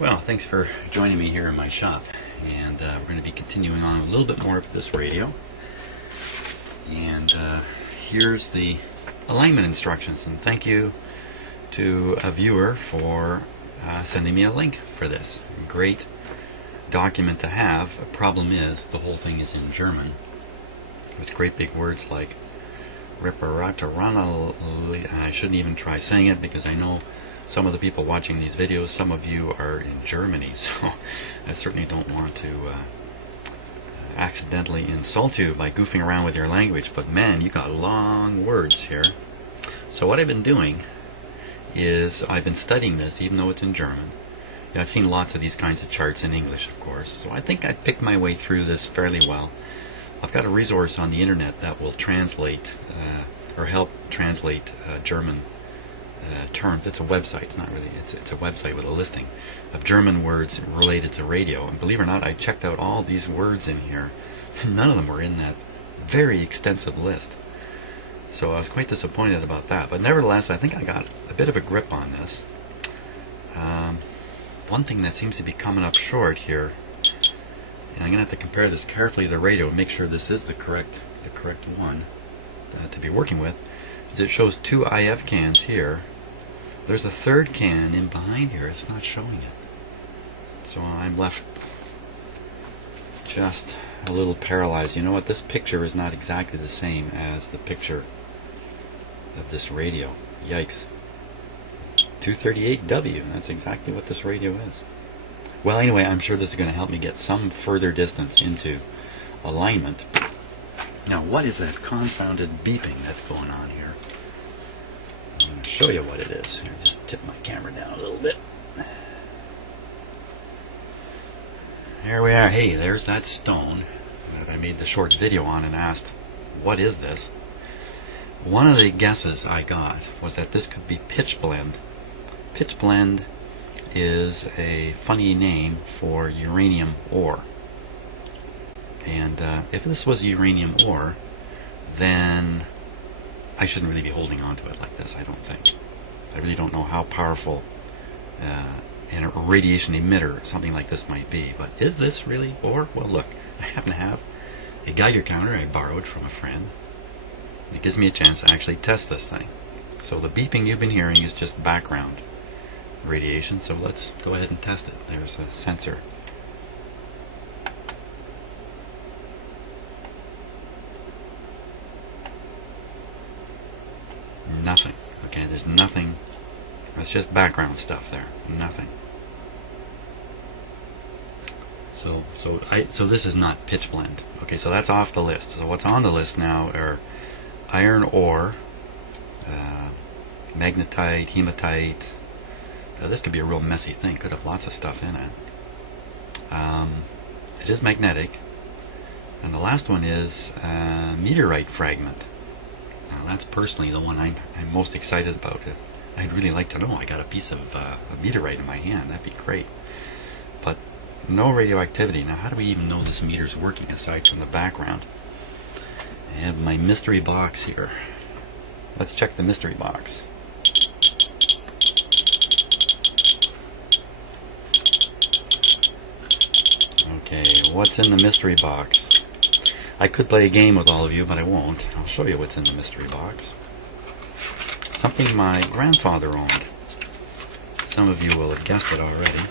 Well, thanks for joining me here in my shop, and we're going to be continuing on a little bit more of this radio. And here's the alignment instructions, and thank you to a viewer for sending me a link for this. Great document to have. The problem is the whole thing is in German with great big words like reparatorana. I shouldn't even try saying it because I know some of the people watching these videos, some of you are in Germany, so I certainly don't want to accidentally insult you by goofing around with your language, but man, you got long words here. So what I've been doing is I've been studying this, even though it's in German. I've seen lots of these kinds of charts in English, of course, so I think I picked my way through this fairly well. I've got a resource on the internet that will translate or help translate German terms. It's a website. It's not really. It's a website with a listing of German words related to radio. And believe it or not, I checked out all these words in here. None of them were in that very extensive list. So I was quite disappointed about that. But nevertheless, I think I got a bit of a grip on this. One thing that seems to be coming up short here, and I'm going to have to compare this carefully to the radio and make sure this is the correct one to be working with, is it shows 2 IF cans here. There's a third can in behind here. It's not showing it. So I'm left just a little paralyzed. You know what? This picture is not exactly the same as the picture of this radio. Yikes. 238W. That's exactly what this radio is. Well, anyway, I'm sure this is going to help me get some further distance into alignment. Now, what is that confounded beeping that's going on here? I'm going to show you what it is. Here, just tip my camera down a little bit. There we are. Hey, there's that stone that I made the short video on and asked, what is this? One of the guesses I got was that this could be pitch blende. Pitch blende is a funny name for uranium ore. And if this was uranium ore, then I shouldn't really be holding on to it like this, I don't think. I really don't know how powerful a radiation emitter something like this might be. But is this really ore? Well, look, I happen to have a Geiger counter I borrowed from a friend. It gives me a chance to actually test this thing. So the beeping you've been hearing is just background radiation, so let's go ahead and test it. There's a sensor. Nothing. Okay, there's nothing. That's just background stuff there. Nothing. So this is not pitch blende. Okay, so that's off the list. So what's on the list now are iron ore, magnetite, hematite. This could be a real messy thing. Could have lots of stuff in it. It is magnetic. And the last one is meteorite fragment. Now that's personally the one I'm most excited about. I'd really like to know. I got a piece of a meteorite in my hand. That'd be great. But no radioactivity. Now how do we even know this meter's working aside from the background? I have my mystery box here. Let's check the mystery box. Okay, what's in the mystery box? I could play a game with all of you, but I won't. I'll show you what's in the mystery box. Something my grandfather owned. Some of you will have guessed it already.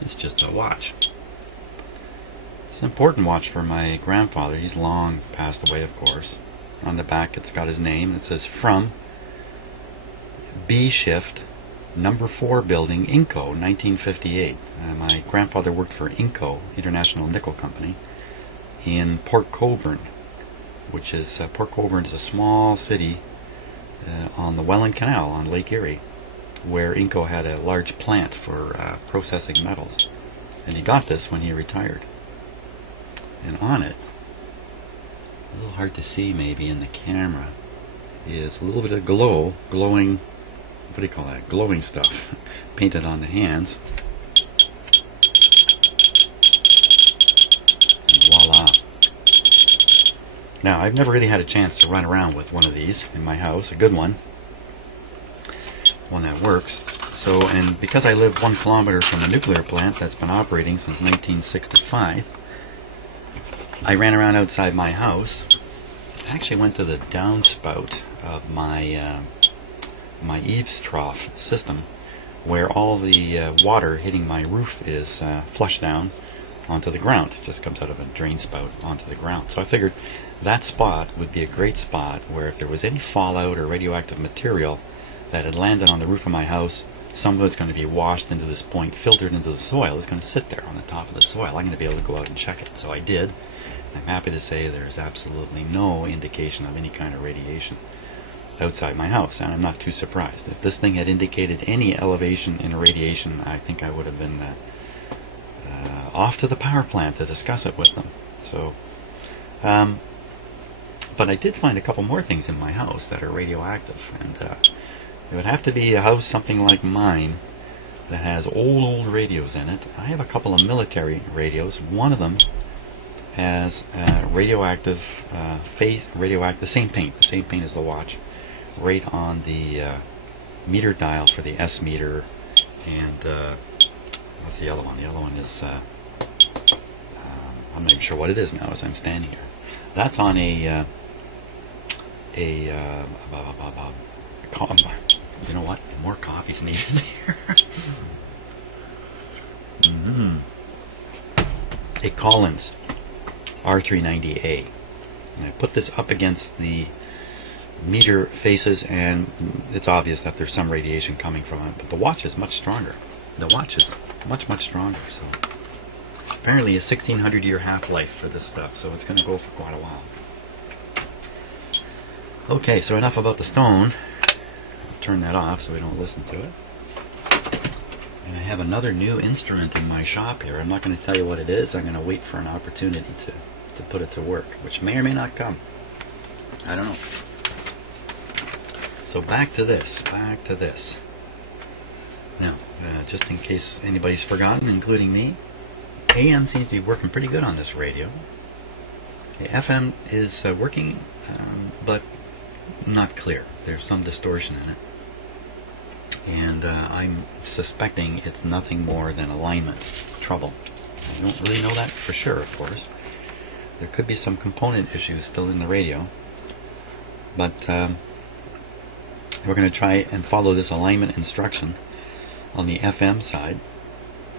It's just a watch. It's an important watch for my grandfather. He's long passed away, of course. On the back it's got his name. It says from B Shift Number 4 Building, Inco, 1958. My grandfather worked for Inco, International Nickel Company, in Port Colborne, which is Port Colborne is a small city on the Welland Canal on Lake Erie, where Inco had a large plant for processing metals. And he got this when he retired. And on it, a little hard to see maybe in the camera, is a little bit of glowing, what do you call that, glowing stuff, painted on the hands. And voila. Now, I've never really had a chance to run around with one of these in my house, a good one. one that works. So, and because I live 1 kilometer from a nuclear plant that's been operating since 1965, I ran around outside my house. I actually went to the downspout of my my eaves trough system, where all the water hitting my roof is flushed down onto the ground. It just comes out of a drain spout onto the ground. So I figured that spot would be a great spot where if there was any fallout or radioactive material that had landed on the roof of my house, some of it's going to be washed into this point, filtered into the soil. It's going to sit there on the top of the soil. I'm going to be able to go out and check it. So I did. I'm happy to say there's absolutely no indication of any kind of radiation outside my house, and I'm not too surprised. If this thing had indicated any elevation in radiation, I think I would have been off to the power plant to discuss it with them. So, but I did find a couple more things in my house that are radioactive, and it would have to be a house something like mine that has old radios in it. I have a couple of military radios. One of them has radioactive the same paint as the watch, right on the meter dial for the S meter, and what's the other one? The other one is I'm not even sure what it is now as I'm standing here. That's on you know what? More coffee's needed here. A Collins R390A. And I put this up against the meter faces, and it's obvious that there's some radiation coming from it, but the watch is much stronger. The watch is much, much stronger. So apparently a 1600-year half-life for this stuff, so it's going to go for quite a while. Okay, so enough about the stone. I'll turn that off so we don't listen to it. And I have another new instrument in my shop here. I'm not going to tell you what it is. I'm going to wait for an opportunity to put it to work, which may or may not come. I don't know. So back to this. Now, just in case anybody's forgotten, including me, AM seems to be working pretty good on this radio. The FM is working, but not clear. There's some distortion in it. And I'm suspecting it's nothing more than alignment trouble. I don't really know that for sure, of course. There could be some component issues still in the radio. But we're going to try and follow this alignment instruction on the FM side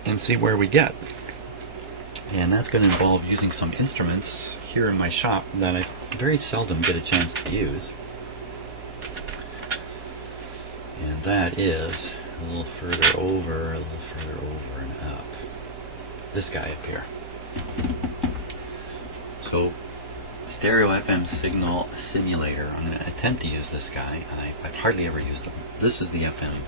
and see where we get. And that's going to involve using some instruments here in my shop that I very seldom get a chance to use. And that is a little further over and up. This guy up here. So, stereo FM signal simulator. I'm going to attempt to use this guy. I've hardly ever used them. This is the FM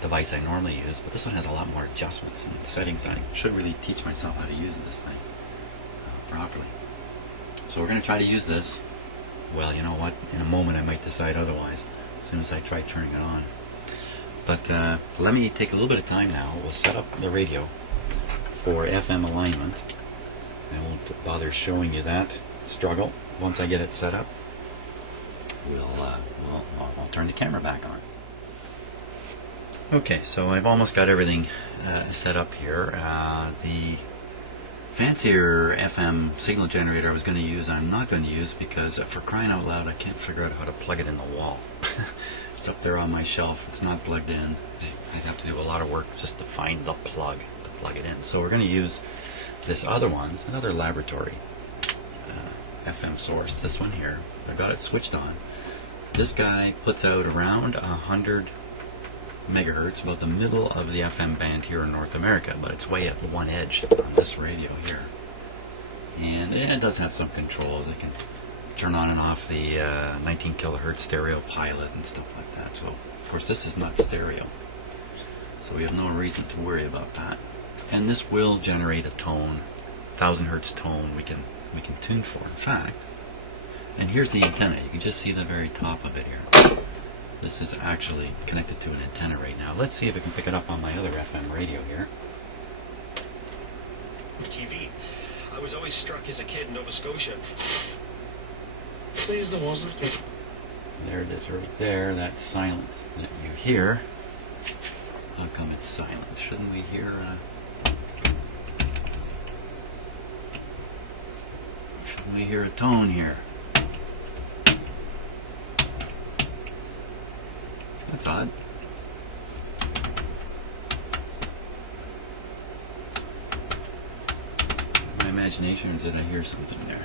device I normally use, but this one has a lot more adjustments and settings. I should really teach myself how to use this thing properly. So we're going to try to use this. Well, you know what? In a moment I might decide otherwise as soon as I try turning it on. But let me take a little bit of time now. We'll set up the radio for FM alignment. I won't bother showing you that struggle. Once I get it set up, I'll turn the camera back on. Okay, so I've almost got everything set up here. The fancier FM signal generator I was going to use, I'm not going to use because for crying out loud, I can't figure out how to plug it in the wall. It's up there on my shelf. It's not plugged in. I have to do a lot of work just to find the plug to plug it in. So we're going to use this other one. It's another laboratory FM source. This one here. I've got it switched on. This guy puts out around 100 megahertz, about the middle of the FM band here in North America, but it's way at the one edge on this radio here. And it does have some controls. It can turn on and off the 19 kilohertz stereo pilot and stuff like that. So, of course, this is not stereo, so we have no reason to worry about that. And this will generate a tone, 1000 hertz tone we can tune for. In fact, and here's the antenna. You can just see the very top of it here. This is actually connected to an antenna right now. Let's see if it can pick it up on my other FM radio here. TV. I was always struck as a kid in Nova Scotia. Says there wasn't. There it is right there, that silence that you hear. How come it's silent? Shouldn't we hear a tone here? That's odd. My imagination, or did I hear something there?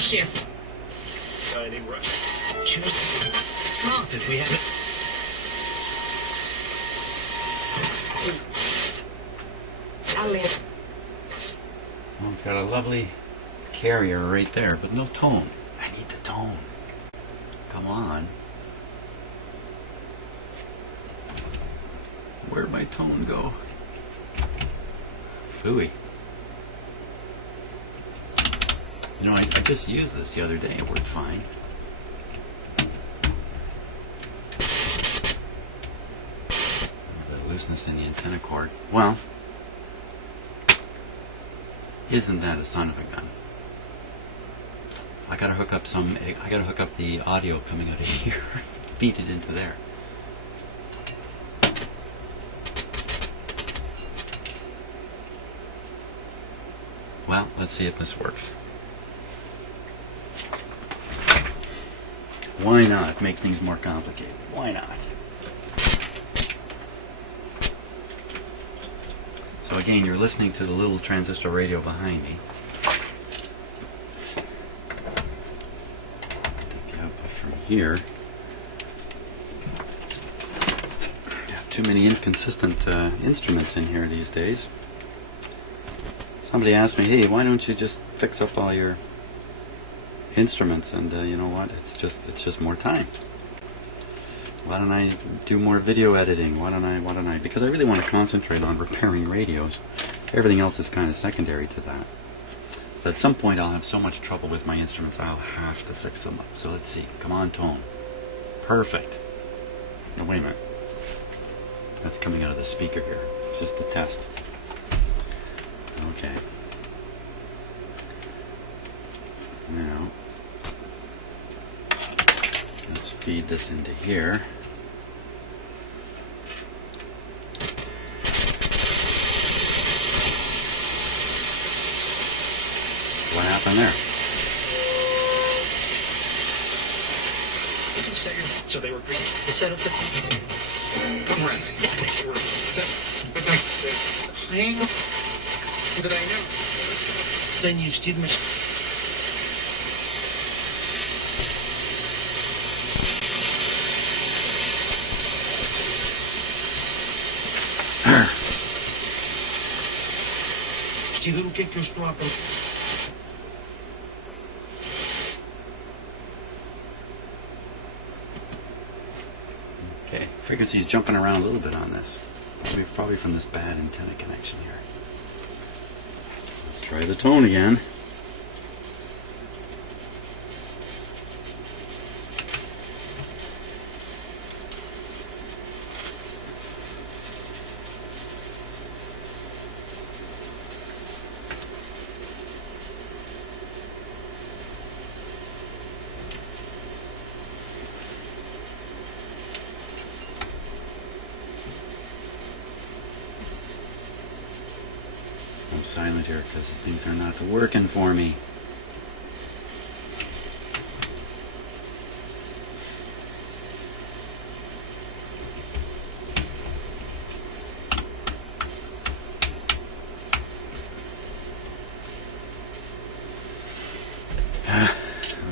Shift. Any rush? Come on, did we have it? Well, it's got a lovely carrier right there, but no tone. I need the tone. Come on. Where'd my tone go? Phooey. You know, I just used this the other day. It worked fine. The looseness in the antenna cord. Well, isn't that a son of a gun? I gotta hook up the audio coming out of here, feed it into there. Well, let's see if this works. Why not make things more complicated? Why not? So again, you're listening to the little transistor radio behind me. Take the output from here. Got too many inconsistent instruments in here these days. Somebody asked me, hey, why don't you just fix up all your instruments? And you know what? It's just more time. Why don't I do more video editing? Why don't I? Because I really want to concentrate on repairing radios. Everything else is kind of secondary to that. But at some point I'll have so much trouble with my instruments I'll have to fix them up. So let's see. Come on, tone. Perfect. No, wait a minute. That's coming out of the speaker here. It's just a test. Okay. Now, let's feed this into here. What happened there? So they were green. They set up the... Come around. They were set. Hang on. Did I know? Then you did miss. Okay, frequency's jumping around a little bit on this. Probably from this bad antenna connection here. Let's try the tone again. I'm silent here because things are not working for me.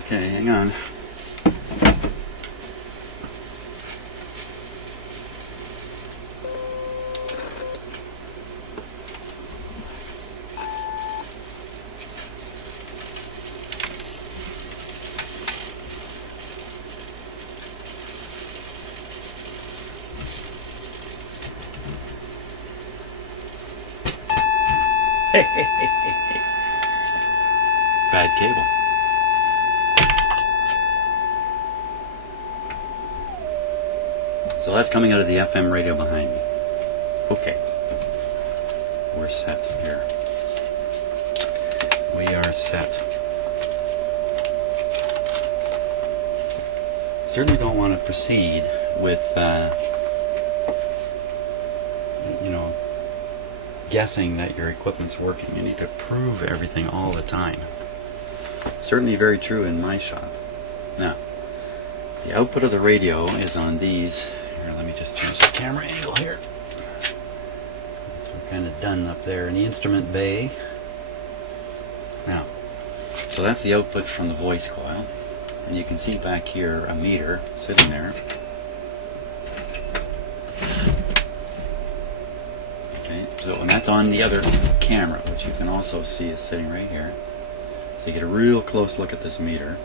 Okay, hang on. Bad cable. So that's coming out of the FM radio behind me. Okay. We're set here. we are set. Certainly don't want to proceed with, guessing that your equipment's working. You need to prove everything all the time. Certainly very true in my shop. Now, the output of the radio is on these. Here, let me just change the camera angle here. So we're kind of done up there in the instrument bay. Now, so that's the output from the voice coil. And you can see back here a meter sitting there. Okay, so and that's on the other camera, which you can also see is sitting right here. So you get a real close look at this meter.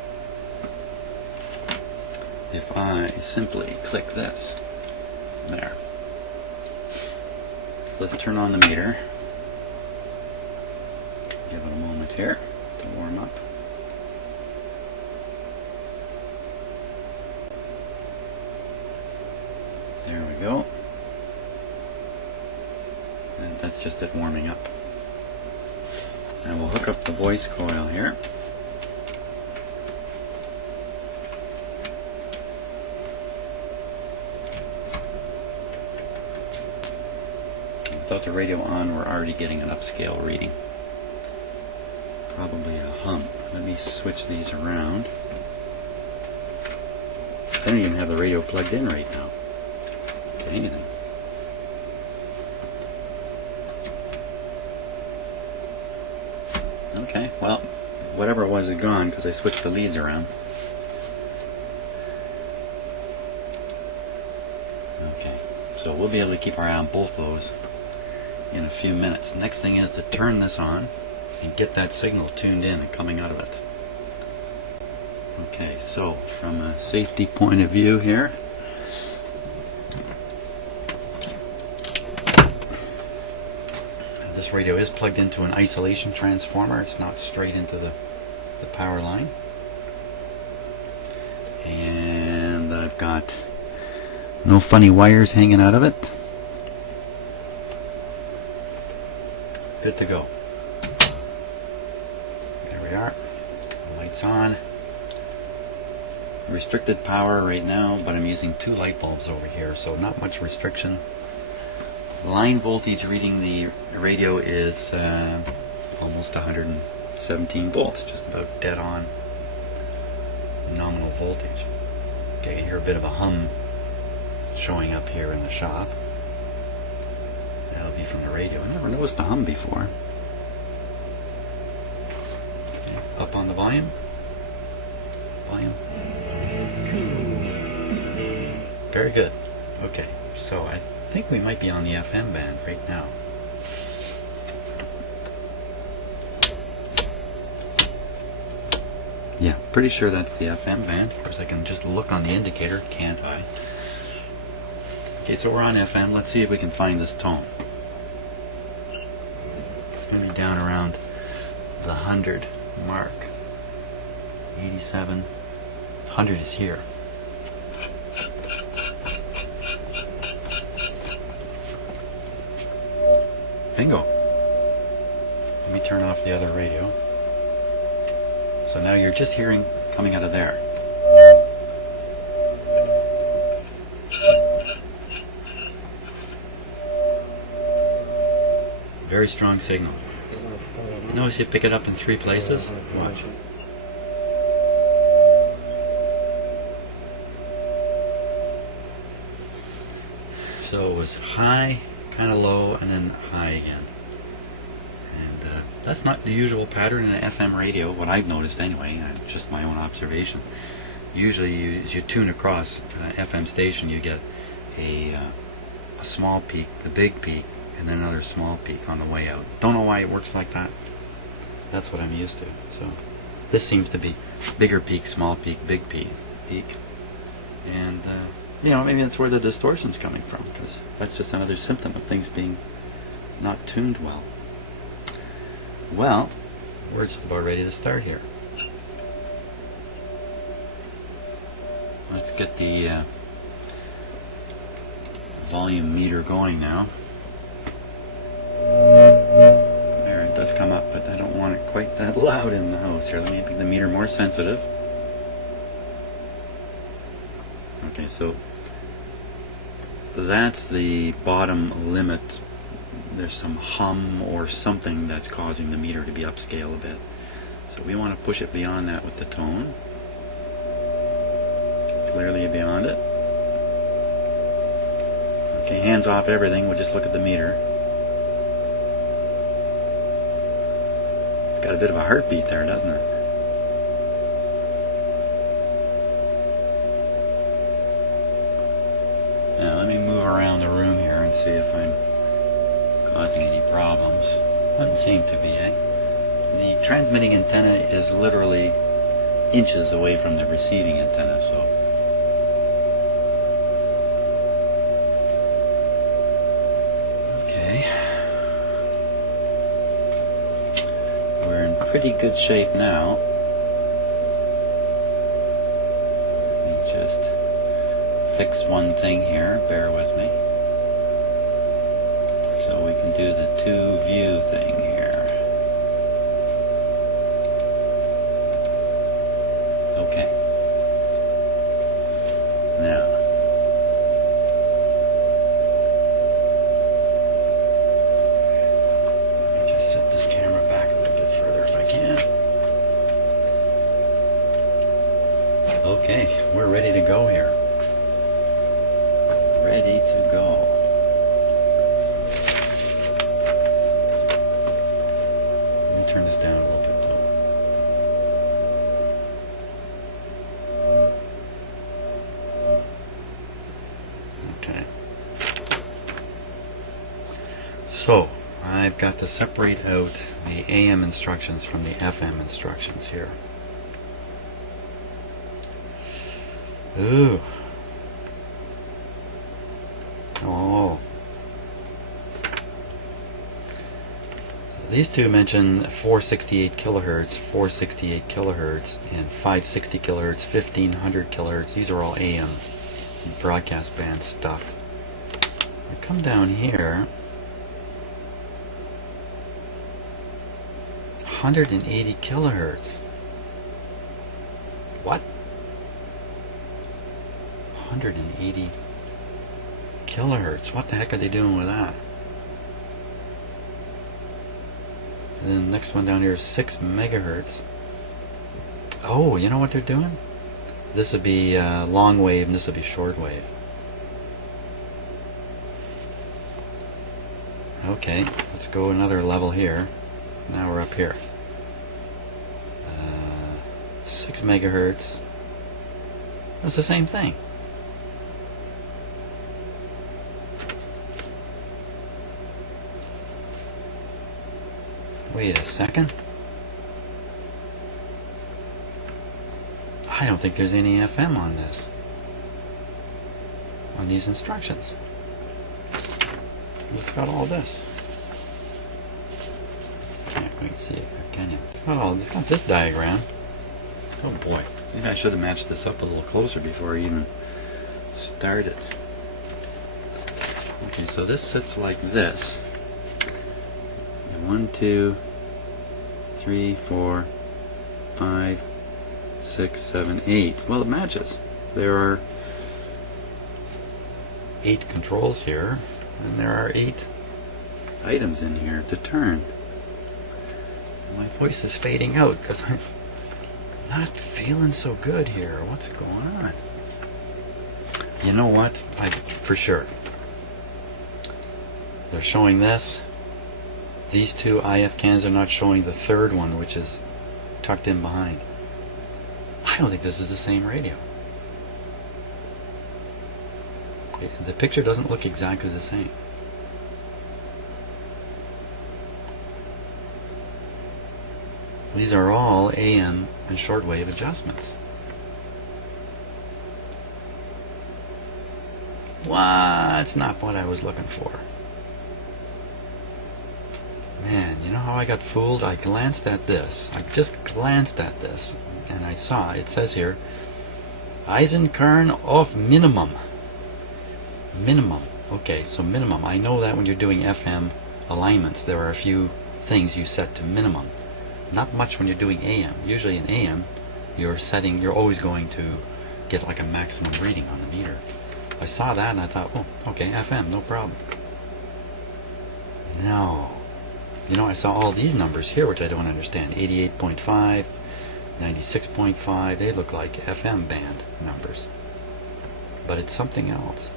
If I simply click this, there. Let's turn on the meter. Give it a moment here to warm up. There we go. And that's just it warming up. And we'll hook up the voice coil here. Without the radio on, we're already getting an upscale reading. Probably a hum. Let me switch these around. I don't even have the radio plugged in right now to anything. Okay, well, whatever it was is gone because I switched the leads around. Okay, so we'll be able to keep our eye on both those in a few minutes. Next thing is to turn this on and get that signal tuned in and coming out of it. Okay, so from a safety point of view here, this radio is plugged into an isolation transformer. It's not straight into the power line. And I've got no funny wires hanging out of it. Good to go. There we are. The light's on. Restricted power right now, but I'm using 2 light bulbs over here, so not much restriction. Line voltage reading the radio is almost 117 volts, just about dead on nominal voltage. Okay, you hear a bit of a hum showing up here in the shop. That'll be from the radio. I never noticed the hum before. Okay, up on the volume. Volume. Very good. Okay, so I think we might be on the FM band right now. Yeah, pretty sure that's the FM band. Of course, I can just look on the indicator, can't I? Okay, so we're on FM. Let's see if we can find this tone. It's going to be down around the 100 mark. 87. 100 is here. Bingo. Let me turn off the other radio. So now you're just hearing coming out of there. Very strong signal. Notice you pick it up in 3 places. Watch. So it was high, kind of low, and then high again. And that's not the usual pattern in an FM radio, what I've noticed anyway, just my own observation. Usually as you tune across an FM station, you get a small peak, a big peak, and then another small peak on the way out. Don't know why it works like that. That's what I'm used to. So this seems to be bigger peak, small peak, big peak. And maybe that's where the distortion's coming from, because that's just another symptom of things being not tuned well. Well, we're just about ready to start here. Let's get the volume meter going now. There, it does come up, but I don't want it quite that loud in the house. Here, let me make the meter more sensitive. Okay, so that's the bottom limit. There's some hum or something that's causing the meter to be upscale a bit. So we want to push it beyond that with the tone. Clearly beyond it. Okay, hands off everything, we'll just look at the meter. It's got a bit of a heartbeat there, doesn't it? Now let me move around the room here and see if I'm causing any problems. Doesn't seem to be, eh? The transmitting antenna is literally inches away from the receiving antenna, so okay. We're in pretty good shape now. Let me just fix one thing here, bear with me. So we can do the two view thing here. Okay. Now, let me just set this camera back a little bit further if I can. Okay, we're ready to go here. Ready to go. Let me turn this down a little bit though. Okay. So, I've got to separate out the AM instructions from the FM instructions here. Ooh. Oh. So these two mention 468 kilohertz, 468 kilohertz, and 560 kilohertz, 1500 kilohertz. These are all AM broadcast band stuff. I come down here, 180 kilohertz. What? 180 kilohertz. What the heck are they doing with that? And then the next one down here is 6 megahertz. Oh, you know what they're doing? This would be long wave and this would be short wave. Okay, let's go another level here. Now we're up here. 6 megahertz. That's the same thing. Wait a second. I don't think there's any FM on this. On these instructions. It's got all this. Can't quite see it, can you? It's got this diagram. Oh boy. Maybe I should have matched this up a little closer before I even started. Okay, so this sits like this. 1, 2, 3, 4, 5, 6, 7, 8. Well, it matches. There are 8 controls here, and there are 8 items in here to turn. My voice is fading out because I'm not feeling so good here. What's going on? You know what? For sure. They're showing this. These two IF cans are not showing the third one, which is tucked in behind. I don't think this is the same radio. The picture doesn't look exactly the same. These are all AM and shortwave adjustments. That's not what I was looking for. Man, you know how I got fooled? I glanced at this. I just glanced at this, and I saw, it says here, Eisenkern of minimum. Minimum. Okay, so minimum. I know that when you're doing FM alignments, there are a few things you set to minimum. Not much when you're doing AM. Usually in AM, you're always going to get like a maximum reading on the meter. I saw that and I thought, oh, okay, FM, no problem. No. You know, I saw all these numbers here, which I don't understand. 88.5, 96.5, they look like FM band numbers. But it's something else.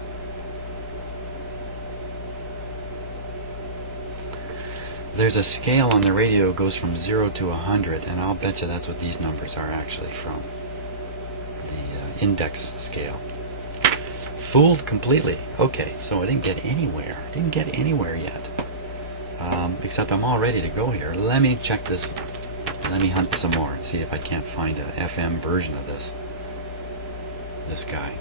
There's a scale on the radio, goes from 0 to 100, and I'll bet you that's what these numbers are actually from. The index scale. Fooled completely. Okay, so I didn't get anywhere. I didn't get anywhere yet. Except I'm all ready to go here. Let me check this. Let me hunt some more and see if I can't find an FM version of this guy.